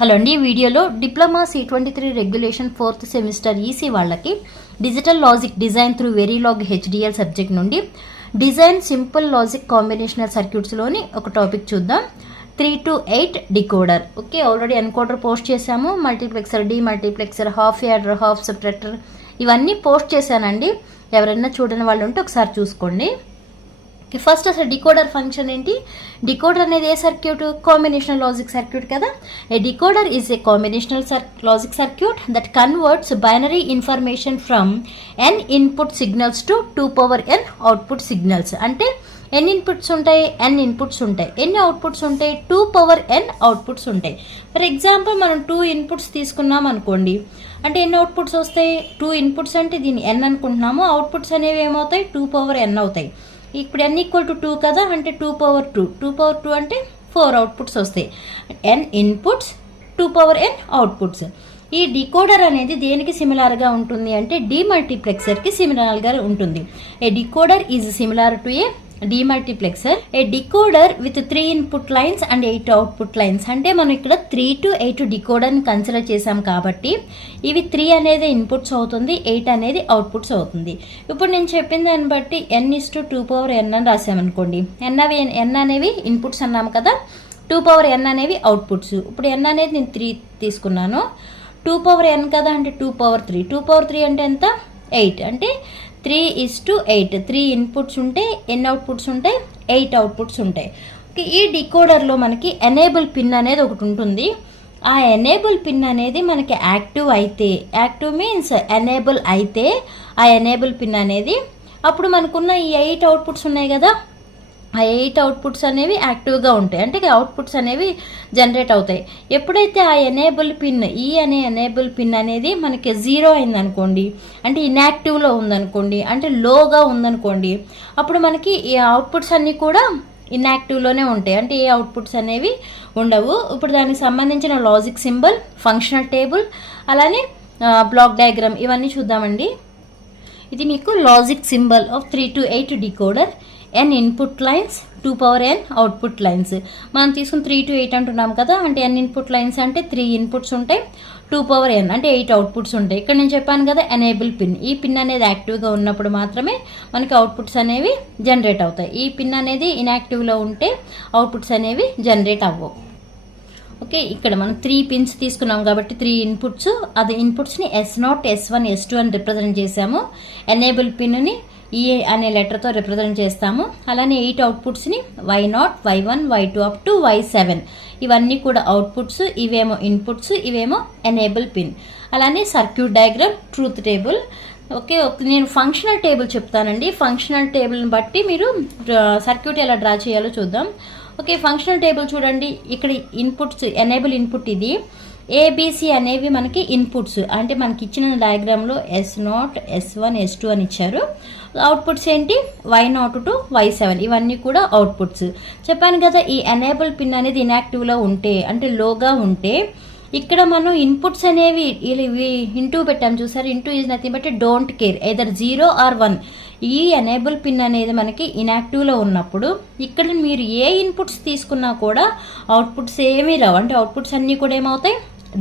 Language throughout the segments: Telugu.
హలో అండి, ఈ వీడియోలో diploma C23 regulation 4th semester EC వాళ్ళకి digital logic design through Verilog HDL subject నుండి డిజైన్ సింపుల్ లాజిక్ కాంబినేషనల్ సర్క్యూట్స్లోని ఒక టాపిక్ చూద్దాం. 3 to 8 decoder. Okay, already encoder post చేశాము, multiplexer, demultiplexer, half adder, half subtractor ఇవన్నీ పోస్ట్ చేశానండి. ఎవరైనా చూడని వాళ్ళు ఉంటే ఒకసారి చూసుకోండి. ఫస్ట్ అసలు డికోడర్ ఫంక్షన్ ఏంటి? డికోడర్ అనేది ఏ సర్క్యూట్? కాంబినేషనల్ లాజిక్ సర్క్యూట్ కదా. A decoder is a combinational logic circuit that converts binary information from n input signals to 2 power n output signals. అంటే ఎన్ని ఇన్పుట్స్ ఉంటాయి? n ఇన్పుట్స్ ఉంటాయి. ఎన్ని అవుట్పుట్స్ ఉంటాయి? 2 power n అవుట్పుట్స్ ఉంటాయి. ఫర్ ఎగ్జాంపుల్ మనం 2 ఇన్పుట్స్ తీసుకున్నాం అనుకోండి, అంటే ఎన్ని అవుట్పుట్స్ వస్తాయి? 2 ఇన్పుట్స్ అంటే దీన్ని n అనుకుంటున్నాము, అవుట్పుట్స్ అనేవి ఏమవుతాయి? 2 power n అవుతాయి. ఇప్పుడు n ఈక్వల్ టు 2 కదా, అంటే 2 power 2 అంటే 4 అవుట్పుట్స్ వస్తాయి. n inputs 2 power n outputs. ఈ డికోడర్ అనేది దేనికి సిమిలర్గా ఉంటుంది అంటే డీమల్టీప్లెక్సర్కి సిమిలర్గా ఉంటుంది. A decoder is similar to a డీమల్టీప్లెక్సర్. A decoder with 3 input lines and 8 output lines. అంటే మనం ఇక్కడ 3 to 8 డికోడర్ని కన్సిడర్ చేసాం కాబట్టి ఇవి 3 అనేది ఇన్పుట్స్ అవుతుంది, 8 అనేది అవుట్పుట్స్ అవుతుంది. ఇప్పుడు నేను చెప్పిన దాన్ని బట్టి n/2 power n అని రాసామనుకోండి. n అనేవి ఇన్పుట్స్ అన్నాము కదా, 2 power n అనేవి అవుట్పుట్స్. ఇప్పుడు n అనేది నేను 3 తీసుకున్నాను, 2 power n కదా, అంటే 2 power 3. 2 power 3 అంటే ఎంత? 8. అంటే 3:8. 3 ఇన్పుట్స్ ఉంటాయి, ఎన్ని అవుట్పుట్స్ ఉంటాయి? 8 అవుట్పుట్స్ ఉంటాయి. ఈ డికోడర్లో మనకి ఎనేబుల్ పిన్ అనేది ఒకటి ఉంటుంది. ఆ ఎనేబుల్ పిన్ అనేది మనకి యాక్టివ్ అయితే, యాక్టివ్ మీన్స్ ఎనేబుల్ అయితే, ఆ ఎనేబుల్ పిన్ అనేది అప్పుడు మనకున్న ఈ 8 అవుట్పుట్స్ ఉన్నాయి కదా, ఆ 8 అవుట్పుట్స్ అనేవి యాక్టివ్గా ఉంటాయి, అంటే అవుట్పుట్స్ అనేవి జనరేట్ అవుతాయి. ఎప్పుడైతే ఆ ఎనేబుల్ పిన్, ఈ అనే ఎనేబుల్ పిన్ అనేది మనకి 0 అయిందనుకోండి, అంటే ఇన్యాక్టివ్లో ఉందనుకోండి, అంటే లోగా ఉందనుకోండి, అప్పుడు మనకి ఈ అవుట్పుట్స్ అన్నీ కూడా ఇన్యాక్టివ్లోనే ఉంటాయి, అంటే ఏ అవుట్పుట్స్ అనేవి ఉండవు. ఇప్పుడు దానికి సంబంధించిన లాజిక్ సింబల్, ఫంక్షనల్ టేబుల్, అలానే బ్లాక్ డయాగ్రామ్ ఇవన్నీ చూద్దామండి. ఇది మీకు logic symbol of 3 to 8 decoder. n input lines, 2 power n output lines. మనం తీసుకుని 3 to 8 అంటున్నాం కదా, అంటే n ఇన్పుట్ లైన్స్ అంటే 3 ఇన్పుట్స్ ఉంటాయి, 2 power n అంటే 8 అవుట్పుట్స్ ఉంటాయి. ఇక్కడ నేను చెప్పాను కదా ఎనేబుల్ పిన్, ఈ పిన్ అనేది యాక్టివ్గా ఉన్నప్పుడు మాత్రమే మనకి అవుట్పుట్స్ అనేవి జనరేట్ అవుతాయి. ఈ పిన్ అనేది ఇన్యాక్టివ్లో ఉంటే అవుట్పుట్స్ అనేవి జనరేట్ అవ్వవు. ఓకే, ఇక్కడ మనం 3 పిన్స్ తీసుకున్నాం కాబట్టి 3 ఇన్పుట్స్, అది ఇన్పుట్స్ని S0, S1, S2 అని రిప్రజెంట్ చేసాము. ఎనేబుల్ పిన్ని ఈ అనే లెటర్తో రిప్రజెంట్ చేస్తాము. అలానే 8 అవుట్పుట్స్ని Y0, Y1, Y2 up to Y7 ఇవన్నీ కూడా అవుట్పుట్స్, ఇవేమో ఇన్పుట్స్, ఇవేమో ఎనేబుల్ పిన్. అలానే circuit diagram, truth table. Okay, నేను ఫంక్షనల్ టేబుల్ చెప్తానండి. ఫంక్షనల్ టేబుల్ని బట్టి మీరు సర్క్యూట్ ఎలా డ్రా చేయాలో చూద్దాం. ఓకే, ఫంక్షనల్ టేబుల్ చూడండి. ఇక్కడ ఇన్పుట్స్, ఎనేబుల్ ఇన్పుట్ ఇది, ఏబిసి అనేవి మనకి ఇన్పుట్స్, అంటే మనకి ఇచ్చిన డయాగ్రామ్లో S0, S1, S2 అని ఇచ్చారు. అవుట్పుట్స్ ఏంటి? Y0 to Y7 ఇవన్నీ కూడా అవుట్పుట్స్. చెప్పాను కదా, ఈ ఎనేబుల్ పిన్ అనేది ఇన్యాక్టివ్లో ఉంటే, అంటే లోగా ఉంటే, ఇక్కడ మనం ఇన్పుట్స్ అనేవి ఇవి ఇంటూ పెట్టాం చూసారు. Into is nothing but don't care, either 0 or 1. ఈ ఎనేబుల్ పిన్ అనేది మనకి ఇన్యాక్టివ్లో ఉన్నప్పుడు ఇక్కడ మీరు ఏ ఇన్పుట్స్ తీసుకున్నా కూడా అవుట్పుట్స్ ఏమీ రావు, అంటే అవుట్పుట్స్ అన్నీ కూడా ఏమవుతాయి?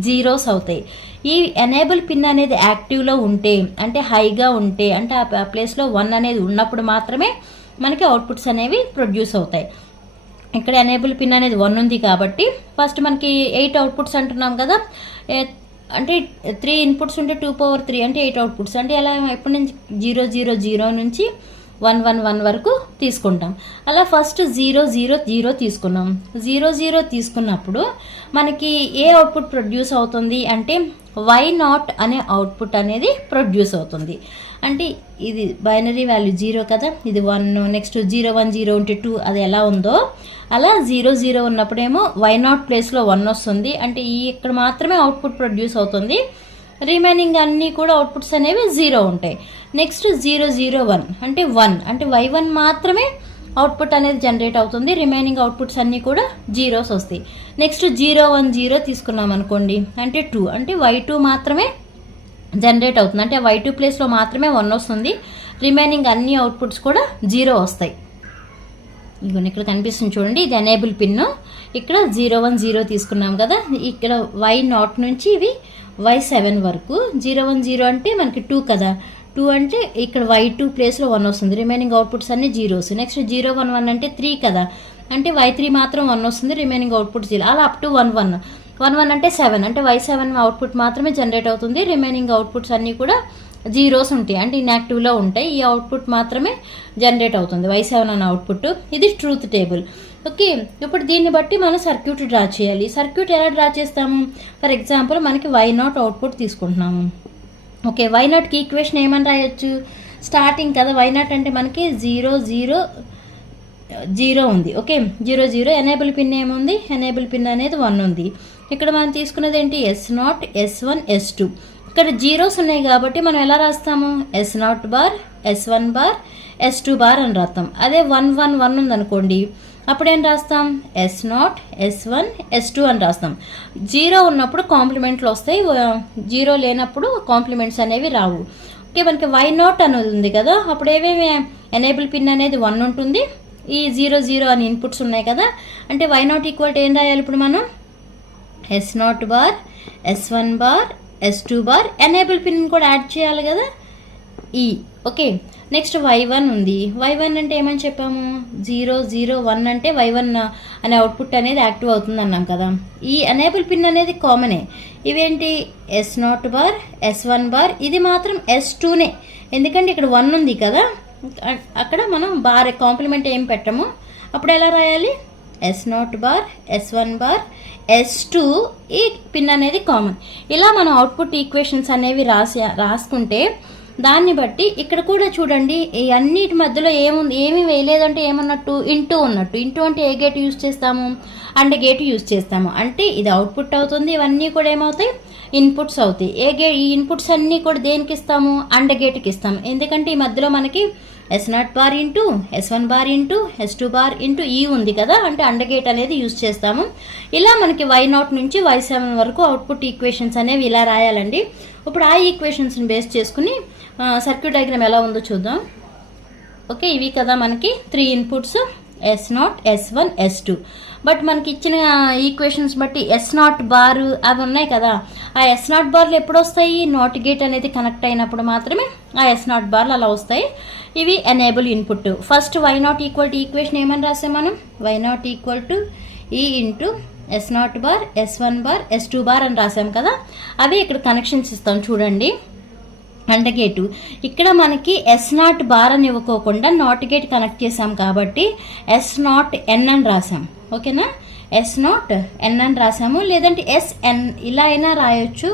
జీరోస్ అవుతాయి. ఈ ఎనేబుల్ పిన్ అనేది యాక్టివ్లో ఉంటే, అంటే హైగా ఉంటే, అంటే ఆ ప్లేస్లో 1 అనేది ఉన్నప్పుడు మాత్రమే మనకి అవుట్పుట్స్ అనేవి ప్రొడ్యూస్ అవుతాయి. ఇక్కడ ఎనేబుల్ పిన్ అనేది 1 ఉంది కాబట్టి ఫస్ట్ మనకి 8 అవుట్పుట్స్ అంటున్నాం కదా, అంటే 3 ఇన్పుట్స్ ఉంటే 2 power 3 అంటే 8 అవుట్పుట్స్. అంటే ఎలా, ఎప్పటి నుంచి 0 0 0 నుంచి 1 1 1 వరకు తీసుకుంటాం. అలా ఫస్ట్ 0 0 0 తీసుకున్నాం. 0 0 తీసుకున్నప్పుడు మనకి ఏ అవుట్పుట్ ప్రొడ్యూస్ అవుతుంది అంటే Y0 అనే అవుట్పుట్ అనేది ప్రొడ్యూస్ అవుతుంది. అంటే ఇది బైనరీ వాల్యూ 0 కదా, ఇది 1, నెక్స్ట్ 0 1 0 ఉంటే 2, అది ఎలా ఉందో అలా 0 0 ఉన్నప్పుడేమో Y0 ప్లేస్లో 1 వస్తుంది, అంటే ఇక్కడ మాత్రమే అవుట్పుట్ ప్రొడ్యూస్ అవుతుంది. రిమైనింగ్ అన్నీ కూడా అవుట్పుట్స్ అనేవి 0 ఉంటాయి. నెక్స్ట్ 0 0 1 అంటే 1, అంటే Y1 మాత్రమే అవుట్పుట్ అనేది జనరేట్ అవుతుంది, రిమైనింగ్ అవుట్పుట్స్ అన్నీ కూడా జీరోస్ వస్తాయి. నెక్స్ట్ 0 1 0 తీసుకున్నాం అనుకోండి, అంటే 2, అంటే Y2 మాత్రమే జనరేట్ అవుతుంది, అంటే Y2 ప్లేస్లో మాత్రమే 1 వస్తుంది, రిమైనింగ్ అన్ని అవుట్పుట్స్ కూడా 0 వస్తాయి. ఇదిగోండి ఇక్కడ కనిపిస్తుంది చూడండి, ఇది ఎనేబుల్ పిన్. ఇక్కడ 010 తీసుకున్నాం కదా, ఇక్కడ Y0 నుంచి ఇవి Y7 వరకు. 010 అంటే మనకి 2 కదా, 2 అంటే ఇక్కడ Y2 ప్లేస్లో 1 వస్తుంది, రిమైనింగ్ అవుట్పుట్స్ అన్ని జీరోస్. నెక్స్ట్ 011 అంటే 3 కదా, అంటే Y3 మాత్రం 1 వస్తుంది, రిమైనింగ్ అవుట్పుట్ 0. అలా అప్ టు 11 అంటే 7, అంటే Y7 అవుట్పుట్ మాత్రమే జనరేట్ అవుతుంది, రిమైనింగ్ అవుట్పుట్స్ అన్నీ కూడా జీరోస్ ఉంటాయి, అంటే ఇన్యాక్టివ్లో ఉంటాయి. ఈ అవుట్పుట్ మాత్రమే జనరేట్ అవుతుంది, Y7 అనే అవుట్పుట్. ఇది ట్రూత్ టేబుల్. ఓకే, ఇప్పుడు దీన్ని బట్టి మనం సర్క్యూట్ డ్రా చేయాలి. సర్క్యూట్ ఎలా డ్రా చేస్తాము? ఫర్ ఎగ్జాంపుల్ మనకి Y0 అవుట్పుట్ తీసుకుంటున్నాము. ఓకే, Y0కి ఈక్వేషన్ ఏమని రాయొచ్చు? స్టార్టింగ్ కదా, Y0 అంటే మనకి 0 0 0 ఉంది. ఓకే, 0 0. ఎనేబుల్ పిన్ ఏముంది? ఎనేబుల్ పిన్ అనేది 1 ఉంది. ఇక్కడ మనం తీసుకున్నది ఏంటి? S0 S1 S2. ఇక్కడ జీరోస్ ఉన్నాయి కాబట్టి మనం ఎలా రాస్తాము? S0 bar, S1 bar, S2 bar అని రాస్తాం. అదే 1 1 1 ఉందనుకోండి, అప్పుడేం రాస్తాం? S0 S1 S2 అని రాస్తాం. జీరో ఉన్నప్పుడు కాంప్లిమెంట్లు వస్తాయి, జీరో లేనప్పుడు కాంప్లిమెంట్స్ అనేవి రావు. ఓకే, మనకి Y0 అనేది ఉంది కదా, అప్పుడు ఏమేమి ఎనేబుల్ పిన్ అనేది 1 ఉంటుంది, ఈ 0 0 అని ఇన్పుట్స్ ఉన్నాయి కదా, అంటే Y0 ఈక్వల్ టు ఏం రాయాలి ఇప్పుడు మనం? S0 bar, S1 bar, S2 bar, enable pin కూడా యాడ్ చేయాలి కదా, ఈ. ఓకే, నెక్స్ట్ Y1 ఉంది. Y1 అంటే ఏమని చెప్పాము? 0 0 1 అంటే Y1 అనే అవుట్పుట్ అనేది యాక్టివ్ అవుతుంది అన్నాం కదా. ఈ ఎనేబుల్ పిన్ అనేది కామనే. ఇవేంటి? S0 బార్, S1 బార్, ఇది మాత్రం S2నే, ఎందుకంటే ఇక్కడ 1 ఉంది కదా, అక్కడ మనం బార్ కాంప్లిమెంట్ ఏం పెట్టము. అప్పుడు ఎలా రాయాలి? S0 bar, S1 bar, S2, ఈ పిన్ అనేది కామన్. ఇలా మనం అవుట్పుట్ ఈక్వేషన్స్ అనేవి రాసుకుంటే దాన్ని బట్టి ఇక్కడ కూడా చూడండి, ఈ అన్నిటి మధ్యలో ఏమీ వేయలేదంటే ఏమన్నట్టు? ఇంటూ ఉన్నట్టు. ఇంటూ అంటే ఏ గేట్ యూజ్ చేస్తాము? అండ్ గేట్ యూజ్ చేస్తాము, అంటే ఇది అవుట్పుట్ అవుతుంది, ఇవన్నీ కూడా ఏమవుతాయి? ఇన్పుట్స్ అవుతాయి. ఈ ఇన్పుట్స్ అన్నీ కూడా దేనికి ఇస్తాము? అండ్ గేట్కి ఇస్తాము, ఎందుకంటే ఈ మధ్యలో మనకి S0 bar into S1 bar into S2 bar into ఈ ఉంది కదా, అంటే అండర్ గేట్ అనేది యూజ్ చేస్తాము. ఇలా మనకి Y0 నుంచి Y7 వరకు అవుట్పుట్ ఈక్వేషన్స్ అనేవి ఇలా రాయాలండి. ఇప్పుడు ఆ ఈక్వేషన్స్ని బేస్ చేసుకుని సర్క్యూట్ డయాగ్రామ్ ఎలా ఉందో చూద్దాం. ఓకే, ఇవి కదా మనకి 3 inputs, S0 S1 S2. But మనకి ఇచ్చిన ఈక్వేషన్స్ బట్టి S0 బార్ అవి ఉన్నాయి కదా, ఆ S0 బార్లు ఎప్పుడు వస్తాయి? నాట్ గేట్ అనేది కనెక్ట్ అయినప్పుడు మాత్రమే ఆ S0 బార్లు అలా వస్తాయి. ఇవి enable input. First Y0 equal to equation ఏమని రాసాం మనం? Y0 ఈక్వల్ టు ఈ into S0 bar, S1 bar, S2 bar అని రాసాం కదా, అవి ఇక్కడ కనెక్షన్స్ ఇస్తాం చూడండి. అండ్ గేటు ఇక్కడ మనకి S0 బార్ అని ఇవ్వకోకుండా నాట్ గేట్ కనెక్ట్ చేసాం కాబట్టి S0 N అని రాసాం. ఓకేనా, S0 N అని రాసాము, లేదంటే SN ఇలా అయినా రాయొచ్చు,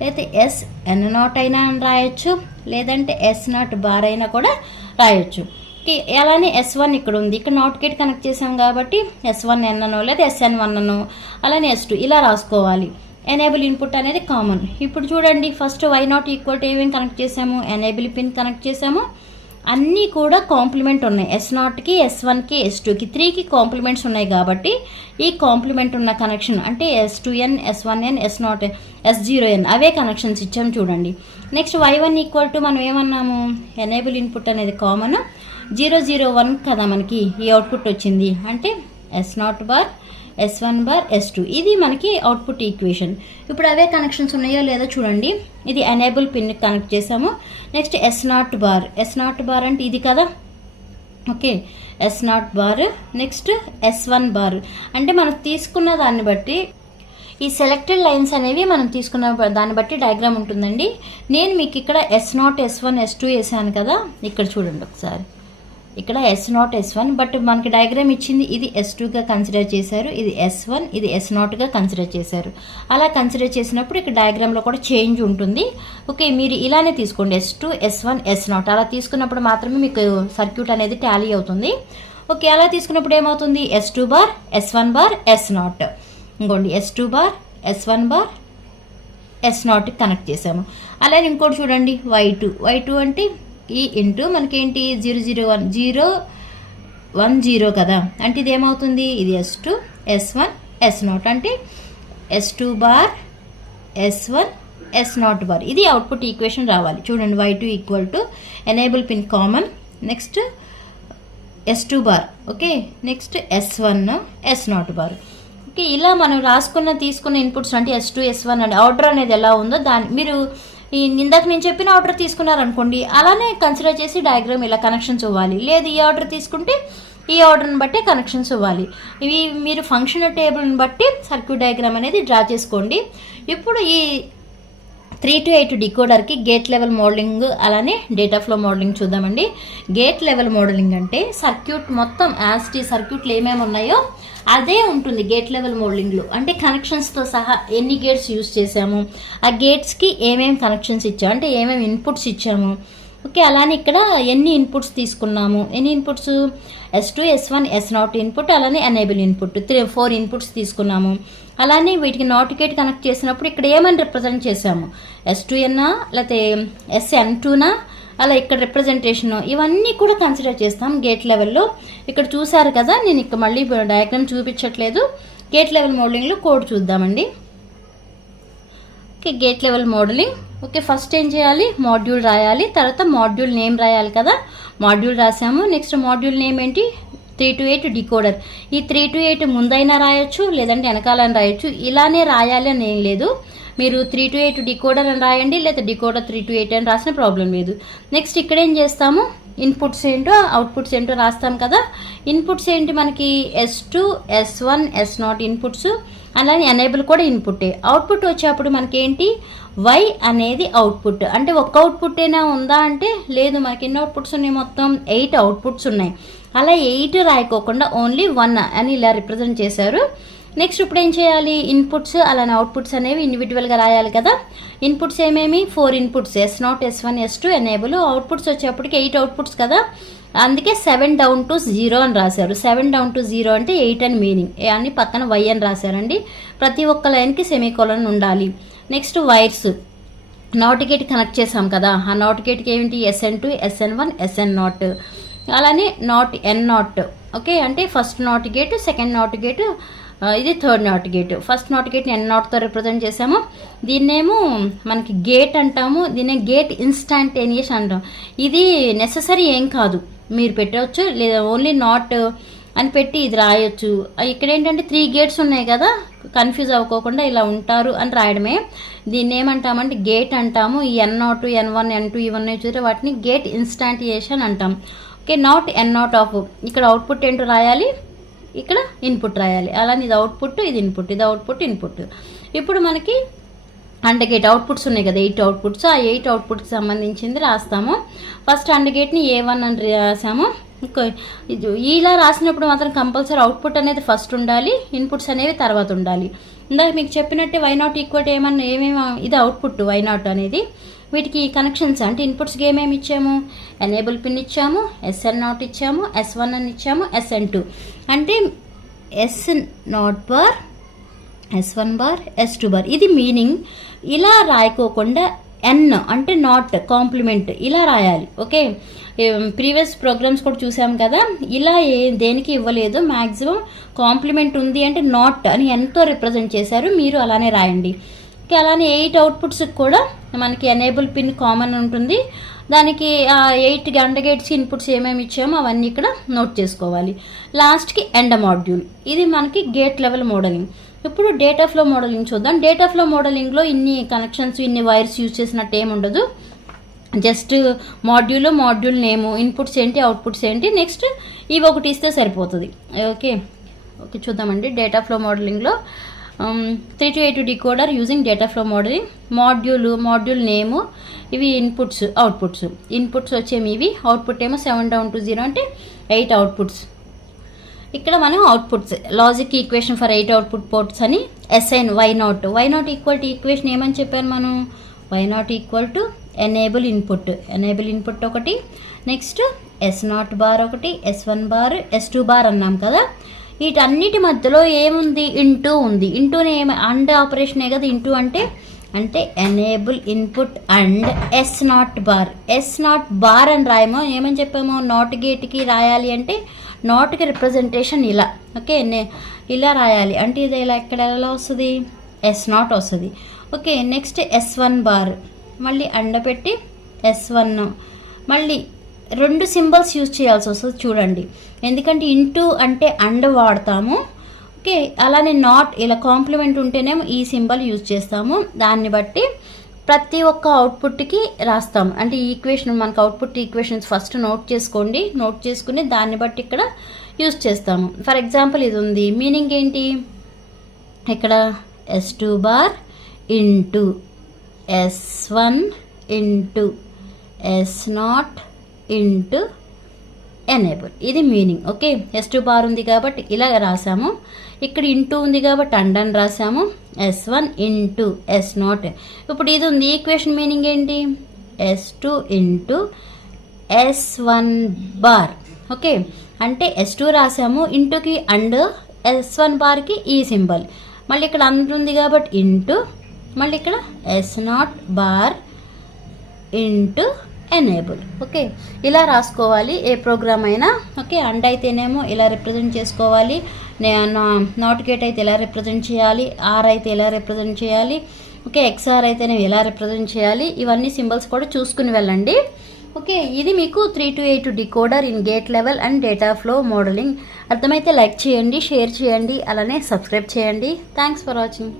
లేకపోతే SN0 అయినా అని రాయొచ్చు, లేదంటే S0 బార్ అయినా కూడా రాయొచ్చు. అలానే S1 ఇక్కడ ఉంది, ఇక్కడ నాట్ గేట్ కనెక్ట్ చేసాం కాబట్టి S1 N అనో లేదా SN1 అనో, అలానే S2 ఇలా రాసుకోవాలి. ఎనేబుల్ ఇన్పుట్ అనేది కామన్. ఇప్పుడు చూడండి, ఫస్ట్ Y0 ఈక్వల్ టు ఏమేమి కనెక్ట్ చేసాము? ఎనేబుల్ పిన్ కనెక్ట్ చేసాము, అన్నీ కూడా కాంప్లిమెంట్ ఉన్నాయి. S0కి, S1కి, S2కి, 3కి కాంప్లిమెంట్స్ ఉన్నాయి కాబట్టి ఈ కాంప్లిమెంట్ ఉన్న కనెక్షన్ అంటే S2N, S1N, S0, S0N అవే కనెక్షన్స్ ఇచ్చాము చూడండి. నెక్స్ట్ Y1 ఈక్వల్ టు మనం ఏమన్నాము? ఎనేబుల్ ఇన్పుట్ అనేది కామన్, 0 0 1 కదా మనకి ఈ అవుట్పుట్ వచ్చింది, అంటే S0 bar, S1 bar, S2, ఇది మనకి అవుట్పుట్ ఈక్వేషన్. ఇప్పుడు అవే కనెక్షన్స్ ఉన్నాయో లేదో చూడండి. ఇది ఎనేబుల్ పిన్ కనెక్ట్ చేసాము. Next S0 bar, S0 bar అంటే ఇది కదా, okay, S0 bar. Next S1 bar అంటే మనం తీసుకున్న దాన్ని బట్టి ఈ సెలెక్టెడ్ లైన్స్ అనేవి మనం తీసుకున్న దాన్ని బట్టి డయాగ్రామ్ ఉంటుందండి. నేను మీకు ఇక్కడ S0 S1 S2 వేసాను కదా, ఇక్కడ చూడండి ఒకసారి, ఇక్కడ S0 S1, బట్ మనకి డయాగ్రామ్ ఇచ్చింది ఇది S2గా కన్సిడర్ చేశారు, ఇది S1, ఇది S0గా కన్సిడర్ చేశారు. అలా కన్సిడర్ చేసినప్పుడు ఇక్కడ డయాగ్రామ్లో కూడా చేంజ్ ఉంటుంది. ఓకే, మీరు ఇలానే తీసుకోండి, S2 S1 S0 అలా తీసుకున్నప్పుడు మాత్రమే మీకు సర్క్యూట్ అనేది టాలీ అవుతుంది. ఓకే, అలా తీసుకున్నప్పుడు ఏమవుతుంది? S2 bar, S1 bar, S0, ఇంకోండి S2 bar, S1 bar, S0కి connect చేసాము. అలానే ఇంకోటి చూడండి, Y2 అంటే ఈ ఇంటూ మనకేంటి 0 0 1 0 1 0 కదా, అంటే ఇది ఏమవుతుంది? ఇది S2 S1 S0 అంటే S2 bar, S1 S0 bar, ఇది అవుట్పుట్ ఈక్వేషన్ రావాలి చూడండి. Y2 equal to enable pin common, next S2 bar. Okay, next S1 S0 bar. Okay, ఇలా మనం తీసుకున్న ఇన్పుట్స్ అంటే S2 S1 అండ్ ఆర్డర్ అనేది ఎలా ఉందో దాన్ని మీరు ఇందాక నేను చెప్పిన ఆర్డర్ తీసుకున్నారనుకోండి, అలానే కన్సిడర్ చేసి డయాగ్రామ్ ఇలా కనెక్షన్స్ ఇవ్వాలి. లేదు ఈ ఆర్డర్ తీసుకుంటే ఈ ఆర్డర్ని బట్టి కనెక్షన్స్ ఇవ్వాలి. ఇవి మీరు ఫంక్షనల్ టేబుల్ని బట్టి సర్క్యూట్ డయాగ్రామ్ అనేది డ్రా చేసుకోండి. ఇప్పుడు ఈ 3 to 8 డికోడర్కి గేట్ లెవెల్ మోడలింగ్ అలానే డేటా ఫ్లో మోడలింగ్ చూద్దామండి. గేట్ లెవెల్ మోడలింగ్ అంటే సర్క్యూట్ మొత్తం యాస్టీ సర్క్యూట్లు ఏమేమి ఉన్నాయో అదే ఉంటుంది గేట్ లెవెల్ మోడలింగ్లో. అంటే కనెక్షన్స్తో సహా ఎన్ని గేట్స్ యూజ్ చేసాము, ఆ గేట్స్కి ఏమేమి కనెక్షన్స్ ఇచ్చాము, అంటే ఏమేమి ఇన్పుట్స్ ఇచ్చాము. ఓకే, అలానే ఇక్కడ ఎన్ని ఇన్పుట్స్ తీసుకున్నాము, ఎన్ని inputs S2 S1 S0 input, అలానే ఎనేబుల్ ఇన్పుట్ 4 ఇన్పుట్స్ తీసుకున్నాము. అలానే వీటికి నాట్ గేట్ కనెక్ట్ చేసినప్పుడు ఇక్కడ ఏమని రిప్రజెంట్ చేసాము, S2N లేకపోతే SN2నా, అలా ఇక్కడ రిప్రజెంటేషన్ ఇవన్నీ కూడా కన్సిడర్ చేస్తాం గేట్ లెవెల్లో. ఇక్కడ చూసారు కదా, నేను ఇక్కడ మళ్ళీ డయాగ్రామ్ చూపించట్లేదు. గేట్ లెవెల్ మోడలింగ్లో కోడ్ చూద్దామండి. Okay, gate level modelling. Okay, first ఏం చేయాలి, మాడ్యూల్ రాయాలి. తర్వాత మాడ్యూల్ నేమ్ రాయాలి కదా, మాడ్యూల్ రాసాము. నెక్స్ట్ మాడ్యూల్ నేమ్ ఏంటి, 3 to 8 డికోడర్. ఈ 3 to 8 ముందైనా రాయొచ్చు, లేదంటే వెనకాలని రాయొచ్చు. ఇలానే రాయాలి అని ఏం లేదు, మీరు 3 to 8 డికోడర్ అని రాయండి, లేదా డికోడర్ 3 to 8 అని రాసిన ప్రాబ్లం లేదు. నెక్స్ట్ ఇక్కడ ఏం చేస్తాము, ఇన్పుట్స్ ఏంటో అవుట్పుట్స్ ఏంటో రాస్తాం కదా. ఇన్పుట్స్ ఏంటి మనకి, S2 S1 S0 ఇన్పుట్స్, అలానే ఎనేబుల్ కూడా ఇన్పుట్టే. అవుట్పుట్ వచ్చేప్పుడు మనకేంటి, Y అనేది అవుట్పుట్. అంటే ఒక్క అవుట్పుట్ అయినా ఉందా అంటే లేదు, మనకి ఎన్ని అవుట్పుట్స్ ఉన్నాయి, మొత్తం 8 అవుట్పుట్స్ ఉన్నాయి. అలా 8 రాయకోకుండా ఓన్లీ 1 అని ఇలా రిప్రజెంట్ చేశారు. నెక్స్ట్ ఇప్పుడు ఏం చేయాలి, ఇన్పుట్స్ అలానే అవుట్పుట్స్ అనేవి ఇండివిజువల్గా రాయాలి కదా. ఇన్పుట్స్ ఏమేమి, 4 inputs S0 S1 S2 enable. Outputs వచ్చేప్పటికి 8 అవుట్పుట్స్ కదా, అందుకే 7 down to 0 అని రాశారు. 7 down to 0 అంటే 8 అని మీనింగ్, అని పక్కన Y అని రాశారండి. ప్రతి ఒక్క లైన్కి సెమీకోలన్ ఉండాలి. Next wires, not gate connect చేసాం కదా, ఆ నాట్ గేట్కి ఏంటి, SN2 SN1 SN0, అలానే నాట్ N0. ఓకే, అంటే first not gate, second not gate, ఇది third not gate. First not గేట్ని N0తో రిప్రజెంట్ చేసాము. దీన్నేమో మనకి గేట్ అంటాము, దీన్నే గేట్ ఇన్స్టాంటేనియస్ అంటాం. ఇది నెససరీ ఏం కాదు, మీరు పెట్టవచ్చు, లేదా ఓన్లీ నాట్ అని పెట్టి ఇది రాయొచ్చు. ఇక్కడ ఏంటంటే 3 గేట్స్ ఉన్నాయి కదా, కన్ఫ్యూజ్ అవ్వకోకుండా ఇలా ఉంటారు అని రాయడమే. దీన్ని ఏమంటామంటే గేట్ అంటాము. ఈ N0 N1 N2 ఇవన్నీ చూస్తే వాటిని గేట్ ఇన్స్టాంటియేషన్ అంటాం. ఓకే, నాట్ N0 ఆఫ్, ఇక్కడ అవుట్పుట్ ఏంటో రాయాలి, ఇక్కడ ఇన్పుట్ రాయాలి. అలానే ఇది అవుట్పుట్, ఇది ఇన్పుట్, ఇది అవుట్పుట్ ఇన్పుట్. ఇప్పుడు మనకి అండ్ గేట్ అవుట్పుట్స్ ఉన్నాయి కదా, 8 అవుట్పుట్స్. ఆ 8 అవుట్పుట్కి సంబంధించింది రాస్తాము. ఫస్ట్ అండ్ గేట్ని A1 అని రాసాము. ఇలా రాసినప్పుడు మాత్రం కంపల్సరీ అవుట్పుట్ అనేది ఫస్ట్ ఉండాలి, ఇన్పుట్స్ అనేవి తర్వాత ఉండాలి. ఇందాక మీకు చెప్పినట్టే Y0 ఈక్వల్ టు ఏమేమి, ఇది అవుట్పుట్ Y0 అనేది. వీటికి కనెక్షన్స్ అంటే ఇన్పుట్స్కి ఏమేమి ఇచ్చాము, ఎనేబుల్ పిన్ ఇచ్చాము, SN0 ఇచ్చాము, S1 అని ఇచ్చాము, SN2 అంటే S0 bar S1 bar S2 bar. ఇది మీనింగ్. ఇలా రాయకోకుండా N అంటే నాట్ కాంప్లిమెంట్ ఇలా రాయాలి. ఓకే, ప్రీవియస్ ప్రోగ్రామ్స్ కూడా చూసాం కదా, ఇలా దేనికి ఇవ్వలేదు. మ్యాక్సిమం కాంప్లిమెంట్ ఉంది అంటే నాట్ అని ఎంతో రిప్రజెంట్ చేశారు, మీరు అలానే రాయండి. ఓకే, అలానే 8 అవుట్పుట్స్కి కూడా మనకి ఎనేబుల్ పిన్ కామన్ ఉంటుంది. దానికి 8 అండర్ గేట్స్ ఇన్పుట్స్ ఏమేమి ఇచ్చామో అవన్నీ ఇక్కడ నోట్ చేసుకోవాలి. లాస్ట్కి ఎండ్ మాడ్యూల్. ఇది మనకి గేట్ లెవెల్ మోడలింగ్. ఇప్పుడు డేటా ఫ్లో మోడలింగ్ చూద్దాం. డేటా ఫ్లో మోడలింగ్లో ఇన్ని కనెక్షన్స్, ఇన్ని వైర్స్ యూజ్ చేసినట్టు ఏముండదు. జస్ట్ మాడ్యూల్ నేము, ఇన్పుట్స్ ఏంటి, అవుట్పుట్స్ ఏంటి, నెక్స్ట్ ఇవి ఒకటి ఇస్తే సరిపోతుంది. ఓకే ఓకే చూద్దామండి. డేటా ఫ్లో మోడలింగ్లో 3 to 8 decoder using data flow modelling. Module name, ఇవి ఇన్పుట్స్, అవుట్పుట్స్. ఇన్పుట్స్ వచ్చేమి ఇవి, అవుట్పుట్ ఏమో 7 down to 0 అంటే 8 అవుట్పుట్స్. ఇక్కడ మనం outputs logic equation for 8 output ports అని assign Y0 equal to equation ఏమని చెప్పాను మనం, Y0 equal to enable input ఒకటి, నెక్స్ట్ S0 బార్ ఒకటి, S1 బార్, S2 బార్ అన్నాం కదా. వీటన్నిటి మధ్యలో ఏముంది, ఇంటూ ఉంది. ఇంటూనే ఏమి, అండ్ ఆపరేషనే కదా ఇంటూ అంటే enable input and S0 bar అని రాయమో. ఏమని చెప్పామో, నాట్ గేట్కి రాయాలి అంటే నాట్కి రిప్రజెంటేషన్ ఇలా. ఓకే, ఇలా రాయాలి అంటే ఇది ఇలా ఇక్కడ ఎలా వస్తుంది, S0 వస్తుంది. ఓకే, నెక్స్ట్ S1 బార్, మళ్ళీ అండ పెట్టి S1, మళ్ళీ రెండు సింబల్స్ యూజ్ చేయాల్సి వస్తుంది చూడండి, ఎందుకంటే ఇంటూ అంటే అండ్ వాడతాము. ఓకే, అలానే నాట్ ఇలా కాంప్లిమెంట్ ఉంటేనేమో ఈ సింబల్ యూజ్ చేస్తాము. దాన్ని బట్టి ప్రతి ఒక్క అవుట్పుట్కి రాస్తాము. అంటే ఈ ఈక్వేషన్ మనకు అవుట్పుట్ ఈక్వేషన్స్ ఫస్ట్ నోట్ చేసుకోండి, నోట్ చేసుకుని దాన్ని బట్టి ఇక్కడ యూజ్ చేస్తాము. ఫర్ ఎగ్జాంపుల్ ఇది ఉంది, మీనింగ్ ఏంటి, ఇక్కడ S2 bar into S1 into S0 into enable, ఇది మీనింగ్. ఓకే, S2 బార్ ఉంది కాబట్టి ఇలా రాసాము, ఇక్కడ ఇంటూ ఉంది కాబట్టి అండని రాసాము, S1 ఇంటూ S0. ఇప్పుడు ఇది ఉంది, ఈక్వేషన్ మీనింగ్ ఏంటి, S2 into S1 bar. Okay, అంటే S2 రాసాము, ఇంటూకి అండ్, S1 బార్కి ఈ సింబల్, మళ్ళీ ఇక్కడ అండ్ ఉంది కాబట్టి ఇంటూ, మళ్ళీ ఇక్కడ S0 bar into enable. Okay, ఇలా రాసుకోవాలి ఏ ప్రోగ్రామ్ అయినా. ఓకే, అండ్ అయితేనేమో ఇలా రిప్రజెంట్ చేసుకోవాలి, నాట్ గేట్ అయితే ఎలా రిప్రజెంట్ చేయాలి, ఆర్ అయితే ఎలా రిప్రజెంట్ చేయాలి, ఓకే ఎక్స్ఆర్ అయితేనేమో ఎలా రిప్రజెంట్ చేయాలి, ఇవన్నీ సింబల్స్ కూడా చూసుకుని వెళ్ళండి. ఓకే, ఇది మీకు 3 to 8 decoder in gate level and data flow modelling. అర్థమైతే లైక్ చేయండి, షేర్ చేయండి, అలానే సబ్స్క్రైబ్ చేయండి. Thanks for watching.